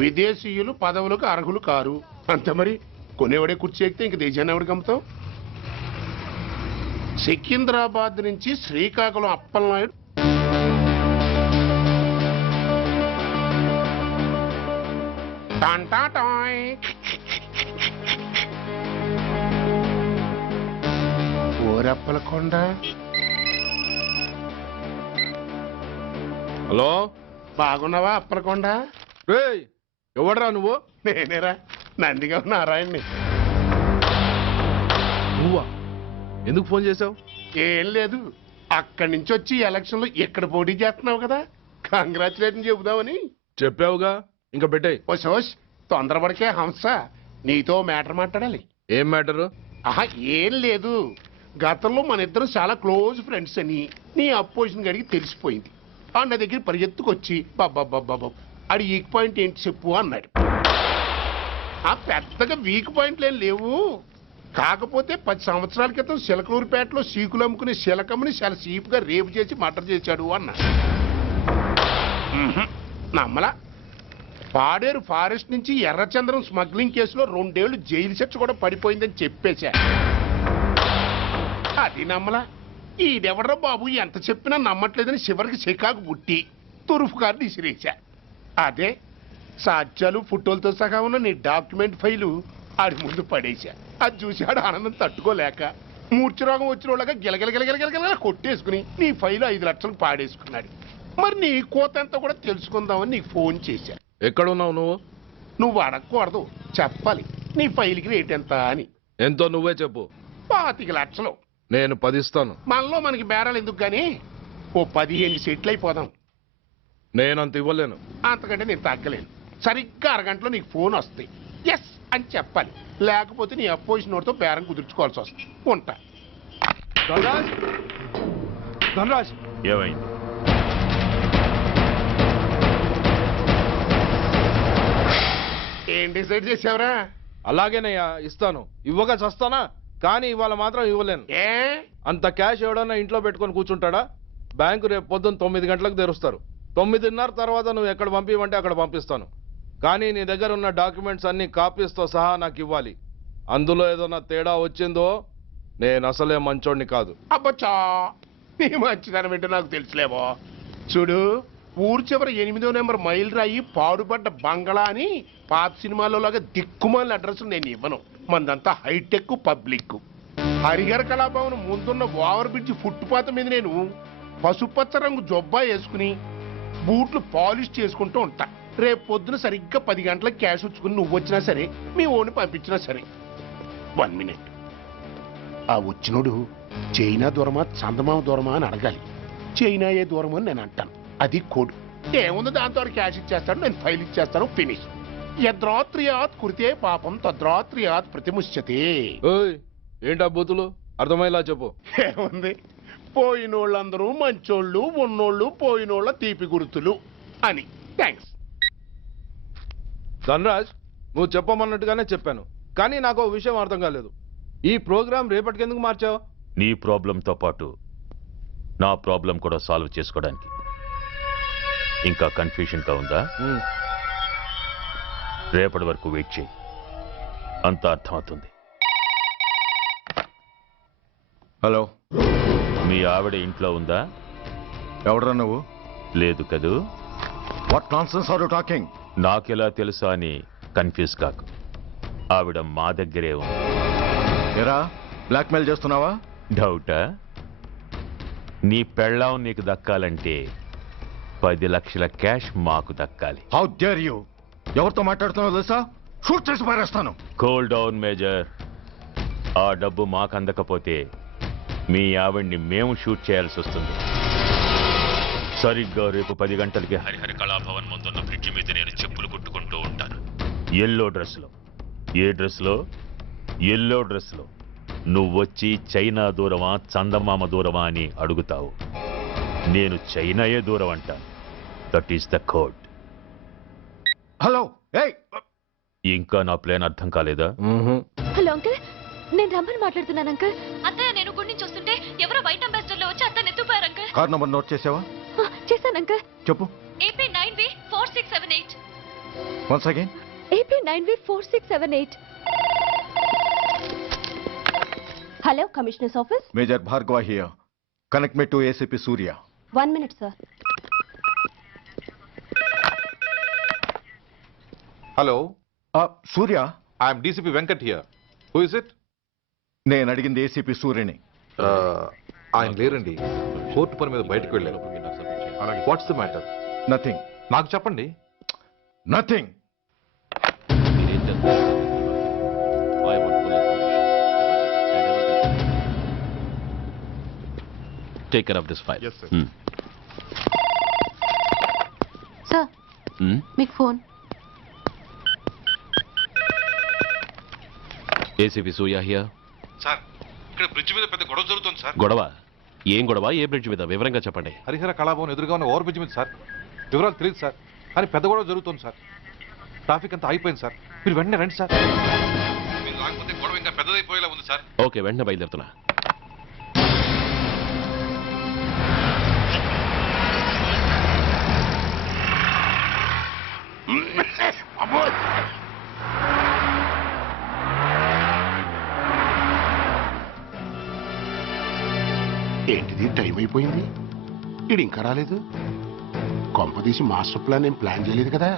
విదేశీయులు పదవులకు అర్హులు కారు అంతే మరి. కొనేవాడే కుర్చీ ఎక్కితే ఇంక దేశాన్ని ఎవడికి అమ్ముతాం? సికింద్రాబాద్ నుంచి శ్రీకాకుళం అప్పలనాయుడు ఓరప్పలకొండ. హలో, బాగున్నావా అప్పలకొండ? ఎవడరా నువ్వు? నేనేరా, నందిగా నారాయణ్ని. నువ్వా? ఎందుకు ఫోన్ చేసావు? ఏం లేదు, అక్కడి నుంచి వచ్చి ఎలక్షన్ లో ఇక్కడ పోటీ చేస్తున్నావు కదా, కంగ్రాచులేషన్ చెబుదామని. చెప్పావుగా, ఇంకా పెట్టాయి. ఓ సోష్, తొందరపడికే హంస, నీతో మ్యాటర్ మాట్లాడాలి. ఏం మ్యాటరు? ఆహా, ఏం లేదు, గతంలో మన ఇద్దరం చాలా క్లోజ్ ఫ్రెండ్స్ అని నీ అపోజిషన్ గడికి తెలిసిపోయింది. ఆ నా దగ్గర పరిగెత్తుకొచ్చి బాబా అది వీక్ పాయింట్ ఏంటి చెప్పు అన్నాడు. ఆ పెద్దగా వీక్ పాయింట్లు ఏం లేవు, కాకపోతే 10 సంవత్సరాల క్రితం సిలకలూరుపేటలో సీకులు అమ్ముకునే శిలకమ్మని చాలా సీపుగా రేపు చేసి మర్డర్ చేశాడు అన్నా. నమ్మలా. పాడేరు ఫారెస్ట్ నుంచి ఎర్రచంద్రం స్మగ్లింగ్ కేసులో 2 ఏళ్లు జైలు శిక్ష కూడా పడిపోయిందని చెప్పేశా. అది నమ్మలా. ఈడెవడ్రా బాబు ఎంత చెప్పినా నమ్మట్లేదని చివరికి చికాకు పుట్టి తురుపు కార్డు ఇసిరేశా. అదే సాక్ష్యాలు ఫోటోలతో సహా ఉన్న నీ డాక్యుమెంట్ ఫైలు ఆడి ముందు పడేశా. అది చూసి ఆడు ఆనందం తట్టుకోలేక మూర్ఛరోగం వచ్చిన వాళ్ళగా గిలగిలగిలగిలగిలగిల కొట్టేసుకుని నీ ఫైలు 5 లక్షలు పాడేసుకున్నాడు. మరి నీ కోతంతా కూడా తెలుసుకుందామని నీకు ఫోన్ చేశా. ఎక్కడున్నావు నువ్వు? నువ్వు అడగకూడదు, చెప్పాలి. నీ ఫైల్కి రేట్ ఎంత అని. ఎంతో నువ్వే చెప్పు. 25 లక్షలు. నేను 10 ఇస్తాను. మనలో మనకి బేరాలు ఎందుకు గానీ ఓ 15 సెట్లు అయిపోదాం. నేనంత ఇవ్వలేను. అంతకంటే నేను తగ్గలేను. సరిగ్గా అరగంటలో నీకు ఫోన్ వస్తాయి. ఎస్ అని చెప్పాలి, లేకపోతే నీ అపోజిషన్ నోటితో బేరం కుదుర్చుకోవాల్సి వస్తుంది. ఉంటా. ధనరాజ్, ఏమైంది? ఏం డిసైడ్ చేసావురా? అలాగేనయ్యా, ఇస్తాను. ఇవ్వగా చస్తానా, కానీ ఇవాళ మాత్రం ఇవ్వలేను. ఏ అంత క్యాష్ ఎవడన్నా ఇంట్లో పెట్టుకొని కూర్చుంటాడా? బ్యాంకు రేపు పొద్దున్న 9 గంటలకు తెరుస్తారు. 9:30 తర్వాత నువ్వు ఎక్కడ పంపివంటే అక్కడ పంపిస్తాను. కానీ నీ దగ్గర ఉన్న డాక్యుమెంట్స్ అన్ని కాపీస్తో సహా నాకు ఇవ్వాలి. అందులో ఏదైనా తేడా వచ్చిందో నేను అసలే మంచోడిని కాదు. అబ్బచ్చా, నీ మంచిదనం ఏంటో నాకు తెలుసులేవో. చూడు, ఊరు చివరి 8వ నెంబర్ మైల్ రాయి పాడుపడ్డ బంగళా అని పాత సినిమాలో లాగా దిక్కుమాల అడ్రస్ నేను ఇవ్వను. మందంతా హైటెక్ పబ్లిక్. హరిహర కళాభవన్ ముందున్న ఓవర్ బ్రిడ్జ్ ఫుట్పాత్ మీద నేను పసుపచ్చ రంగు జొబ్బా వేసుకుని బూట్లు పాలిష్ చేసుకుంటూ ఉంటా. రేపు పొద్దున సరిగ్గా 10 గంటలకు క్యాష్ వచ్చుకుని నువ్వు వచ్చినా సరే, మీ ఓని పంపించినా సరే. 1 మినిట్. ఆ వచ్చినోడు చైనా దూరమా చందమామ దూరమా అని అడగాలి. చైనా ఏ దూరమో అని నేను అంటాను. అది కోడ్. ఏముంది, దాంతో క్యాష్ ఇచ్చేస్తాను, నేను ఫైల్ ఇచ్చేస్తాను, ఫినిష్. యద్రాత్రియాత్ కురితే పాపం తద్రాత్రియాత్ ప్రతిముష్యతే. ఏంటా బూతులు? అర్థమయ్యేలా చెప్పు. ఏముంది, పోయినోళ్ళందరూ మంచోళ్ళు, ఉన్నోళ్ళు పోయినోళ్ళ తీపి గుర్తులు అని. థ్యాంక్స్. ధనరాజ్, నువ్వు చెప్పమన్నట్టుగానే చెప్పాను, కానీ నాకు ఒక విషయం అర్థం కాలేదు. ఈ ప్రోగ్రాం రేపటికి ఎందుకు మార్చావు? నీ ప్రాబ్లంతో పాటు నా ప్రాబ్లం కూడా సాల్వ్ చేసుకోవడానికి. ఇంకా కన్ఫ్యూషన్గా ఉందా? రేపటి వరకు వెయిట్ చేయి, అంత అర్థమవుతుంది. హలో, మీ ఆవిడ ఇంట్లో ఉందా? ఎవడరా నువ్వు? లేదు కదూ. What nonsense are you talking? నాకెలా తెలుసా అని కన్ఫ్యూజ్ కాకు. ఆవిడ మా దగ్గరే ఉంది. ఎరా, బ్లాక్మెయిల్ చేస్తున్నావా? డౌటా? నీ పెళ్ళాం నీకు దక్కాలంటే 10 లక్షల క్యాష్ మాకు దక్కాలి. How dare you! ఎవరితో మాట్లాడుతున్నావు తెలుసా? షూట్ చేసి పారేస్తాను. Cool down major. ఆ డబ్బు మాకు అందకపోతే మీ ఆవిడ్ని మేము షూట్ చేయాల్సి వస్తుంది. సరిగ్గా రేపు 10 గంటలకి హరిహర కళాభవన్ ముందున్న బ్రిడ్జి మీద నేను చెప్పులు కుట్టుకుంటూ ఉంటాను. ఎల్లో డ్రెస్లో. ఏ డ్రెస్లో? ఎల్లో డ్రెస్లో. నువ్వొచ్చి చైనా దూరమా చందమామ దూరమా అని అడుగుతావు. నేను చైనాయే దూరం అంటాను. That is the code. Hello, ఇంకా నా ప్లాన్ అర్థం కాలేదా? హలో అంకుల్, నేను రమ్మని మాట్లాడుతున్నాను అంకుల్. అత్తయ్య నేను గుడి నుంచి వస్తుంటే ఎవరో వైట్ అంబాసిడర్ లో వచ్చి అత్తని ఎత్తుపోయారు అంకుల్. కార్ నంబర్ నోట్ చేసావా? చేశాను అంకుల్. చెప్పు. AP 9B 4678. Once again. AP9V4678. Hello, Commissioner's office. Major Bhargava here. Connect me to ACP Surya. 1 minute, sir. Hello, Surya, I'm DCP Venkat here. Who is it? నేను అడిగింది ACP సూర్యని. ఆయన లేరండి, court పని మీద బయటకు వెళ్ళారు. What's the matter? నథింగ్. నాకు చెప్పండి. Nothing. Take care of this file. Yes, sir. Sir, మీకు phone. ACP Suya here. Sir, ఇక్కడ బ్రిడ్జ్ మీద పెద్ద గొడవ జరుగుతుంది సార్. గొడవ? ఏం గొడవ? ఏ బ్రిడ్జ్ మీద? వివరంగా చెప్పండి. హరిహర కళాభవన్ ఎదురుగా ఉన్న ఓవర్ బ్రిడ్జ్ మీద సార్. వివరాలు తెలియదు సార్, కానీ పెద్ద గొడవ జరుగుతుంది సార్. ట్రాఫిక్ అంతా అయిపోయింది సార్. మీరు వెంటనే రండి సార్. మీరు రాకపోతే గొడవ ఇంకా పెద్దదైపోయేలా ఉంది సార్. ఓకే, వెంటనే బయలుదేరుతున్నా. ఏంటిది, టైం అయిపోయింది, ఇది ఇంకా రాలేదు. కొంపదీసి మాస్టర్ ప్లాన్ ఏం ప్లాన్ చేయలేదు కదా.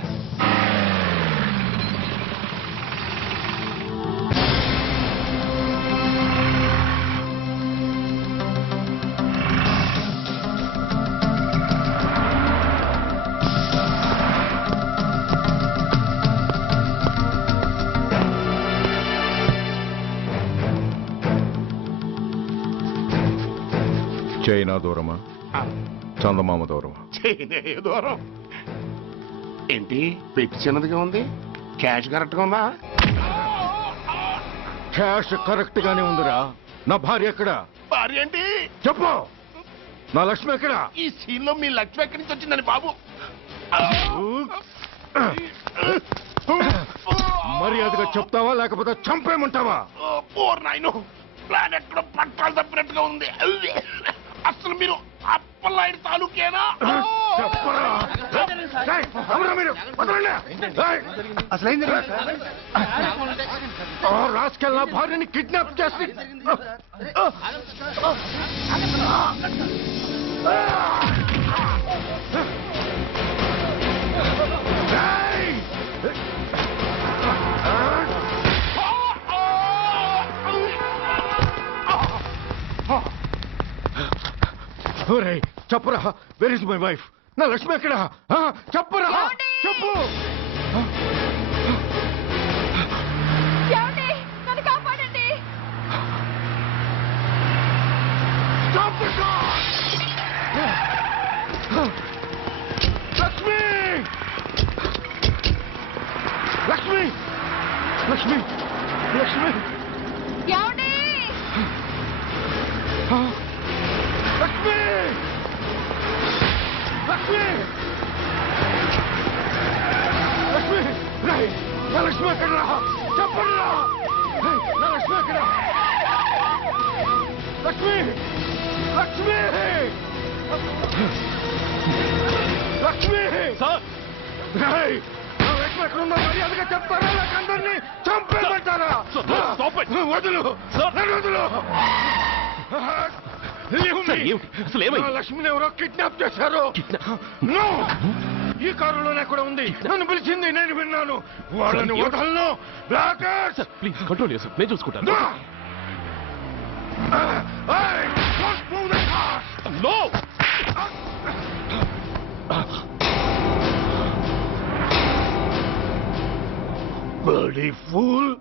చైనా దూరమా, చందమామ దూరమా? చైనా దూరం ఏంటి, పెట్టి చిన్నదిగా ఉంది, క్యాష్ కరెక్ట్గా ఉందా? క్యాష్ కరెక్ట్ గానే ఉందిరా. నా భార్య ఎక్కడ? భార్య ఏంటి చెప్పు. నా లక్ష్మి ఎక్కడ? ఈ సీన్ లో మీ లక్ష్మి ఎక్కడి నుంచి వచ్చిందని బాబు. మర్యాదగా చెప్తావా లేకపోతే చంపేమంటావా? పోర్ నాయను, ప్లాన్ ఎక్కడ పట్టాలు తప్పినట్టుగా ఉంది. అసలు మీరు అప్పలాయుడు తాలూకేనా? చెప్పరా. ఏయ్, ఎవరా మీరు? వదలండి. ఏయ్, ఆ రాస్కెల్ నా భార్యని కిడ్నాప్ చేసి చెప్పరా. Where is my wife? నా లక్ష్మి ఎక్కడ? చెప్పరా, చెప్పు. నన్ను కాపాడండి. లక్ష్మి, లక్ష్మి, లక్ష్మి, లక్ష్మి, ఏమండి? లక్ష్మి, లక్ష్మి, లక్ష్మి, రేయ్, నా లక్ష్మి ఎక్కడ? చెప్పండి. నా లక్ష్మి ఎక్కడ? లక్ష్మి, లక్ష్మి, లక్ష్మి. రేయ్, నా లక్ష్మి ఎక్కడ ఉందో మర్యాదగా చెప్తారా లేక అందరినీ చంపేమంటారా? వదులు, నన్ను వదులు. నా లక్ష్మిని ఎవరో కిడ్నాప్ చేశారు. No! ఈ కారులోనే కూడా ఉంది. నన్ను పిలిచింది, నేను విన్నాను. వాళ్ళని వదలను. ప్లీజ్ కంట్రోల్ చేసు, నేను చూసుకుంటాను. నో. బడీ ఫూల్,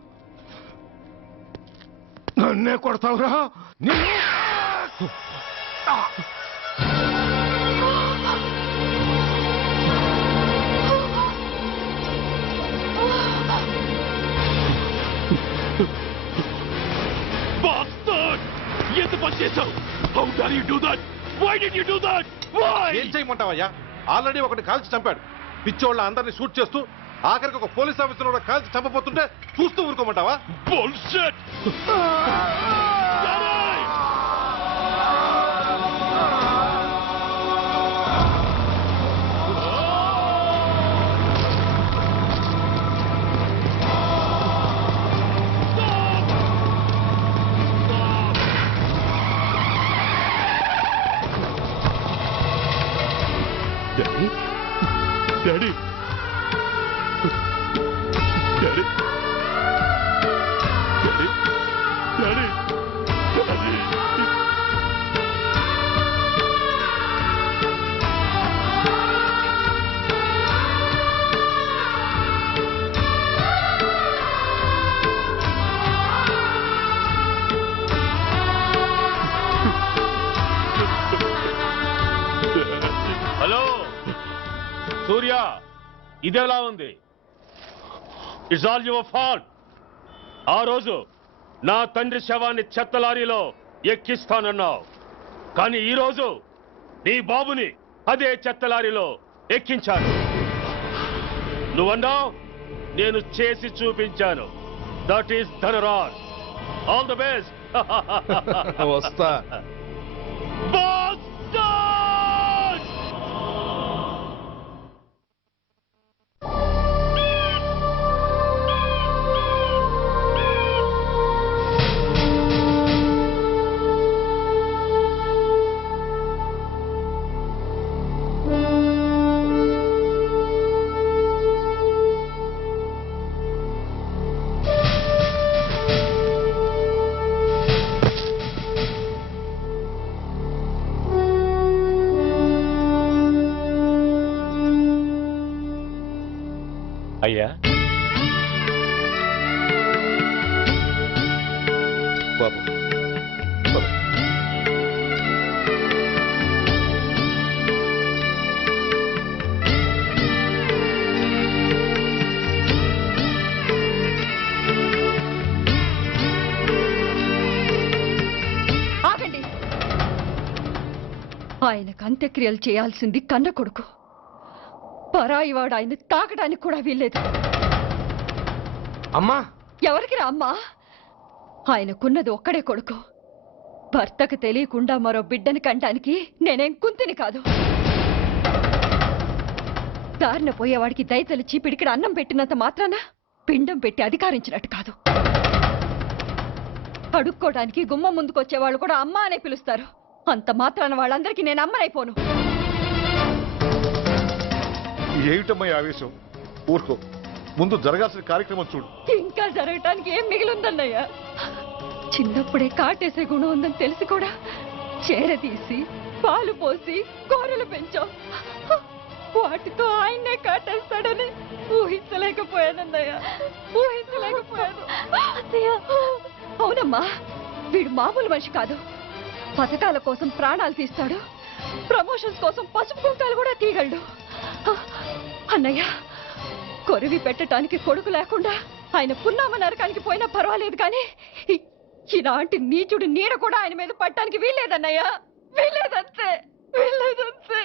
నన్నే కొడతావురా? ఎంత పని చేశావు? How dare you do that? Why did you do that? Why? ఏం చేయమంటావయ్యా? ఆల్రెడీ ఒకటి కాల్చి చంపాడు. పిచ్చోళ్ళ అందరినీ షూట్ చేస్తూ ఆఖరికి ఒక పోలీస్ ఆఫీసర్ కూడా కాల్చి చంపబోతుంటే చూస్తూ ఊరుకోమంటావా? Bullshit! ఇదెలా ఉంది? It's all your fault. ఆ రోజు నా తండ్రి శవాన్ని చెత్త లారీలో ఎక్కిస్తానన్నావు, కానీ ఈరోజు నీ బాబుని అదే చెత్త లారీలో ఎక్కించాను. నువ్వన్నావు, నేను చేసి చూపించాను. That is Dhanraj. All the best. వస్తా. అయ్యా, బాబు పద. ఆగండి. ఆయనకు అంత్యక్రియలు చేయాల్సింది కన్న కొడుకు. పరాయివాడు ఆయన తాకడానికి కూడా వీల్లేదు. అమ్మా, ఎవరికి రా అమ్మా? ఆయనకున్నది ఒక్కడే కొడుకు. భర్తకు తెలియకుండా మరో బిడ్డని కంటానికి నేనేం కుంతిని కాదు. దారిన పోయేవాడికి దయతలిచి పిడికిడ అన్నం పెట్టినంత మాత్రాన పిండం పెట్టి అధికారించినట్టు కాదు. అడుక్కోవడానికి గుమ్మం ముందుకొచ్చేవాళ్ళు కూడా అమ్మ అనే పిలుస్తారు. అంత మాత్రాన వాళ్ళందరికీ నేను అమ్మనైపోను. ఏమిటమ్మా ఆవేశం? ఊరుకో, ముందు జరగాల్సిన కార్యక్రమం చూడు. ఇంకా జరగటానికి ఏం మిగిలిందన్నయ్య? చిన్నప్పుడే కాటేసే గుణం ఉందని తెలిసి కూడా చేరదీసి పాలు పోసి కూరలు పెంచాం. వాటితో ఆయన్నే కాటేస్తాడని ఊహించలేకపోయానన్నయ్య, ఊహించలేకపోయాను. అవునమ్మా, వీడు మామూలు మనిషి కాదు. పథకాల కోసం ప్రాణాలు తీస్తాడు, ప్రమోషన్స్ కోసం పసుపు కుంకాలు కూడా తీయగలడు. అన్నయ్య, కొరివి పెట్టడానికి కొడుకు లేకుండా ఆయన పున్నామ నరకానికి పోయినా పర్వాలేదు, కానీ ఇలాంటి నీచుడు నీడ కూడా ఆయన మీద పట్టడానికి వీల్లేదన్నయ్య, వీల్లేదంతే, వీల్లేదంతే.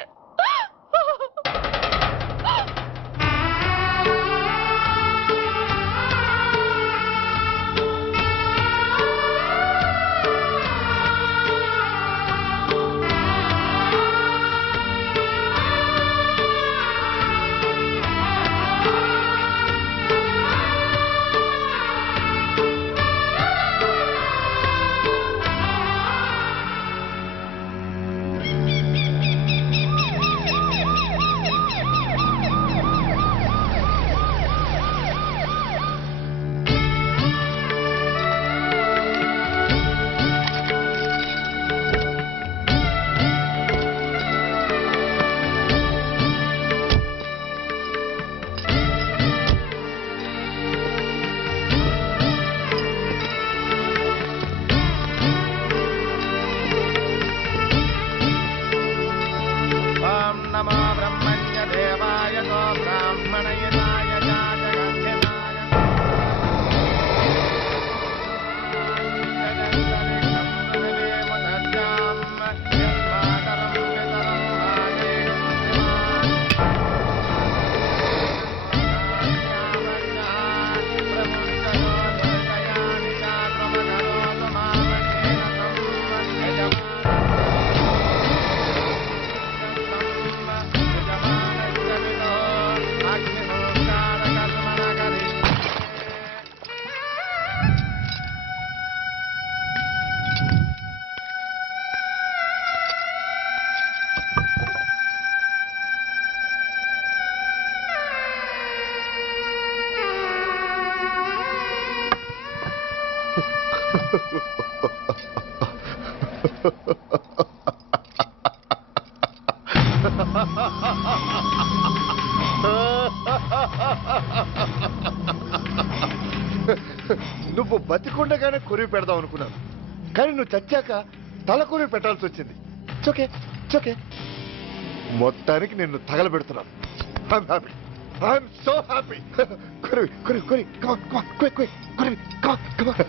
నువ్వు బతికుండగానే కొరివి పెడదాం అనుకున్నాను, కానీ నువ్వు చచ్చాక తల కొరివి పెట్టాల్సి వచ్చింది. చోకే చోకే, మొత్తానికి నిన్ను తగలబెడుతున్నాను. I'm so happy. కురివి కురివి కురి కమాన్ కమాన్ క్విక్ క్విక్ కురివి come on come on.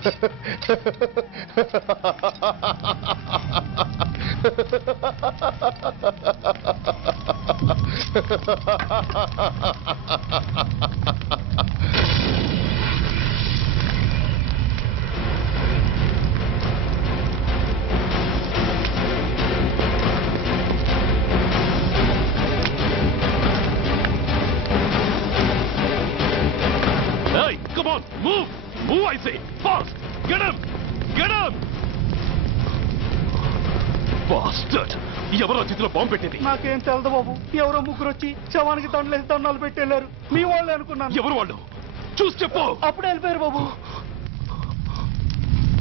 Hey, come on, move! Move, I say! Fast! Get him! Get him! Bastard! ఎవరో చేతిలో బాంబు పెట్టేది? నాకేం తెలదు బాబు. ఎవరో ముగ్గురు వచ్చి శవానికి దండలేసి దండాలు పెట్టేళ్ళారు. మీ వాళ్ళే అనుకున్నాను. ఎవరు వాళ్ళు? చూసి చెప్పు. అప్పుడే వెళ్ళిపోయారు బాబు.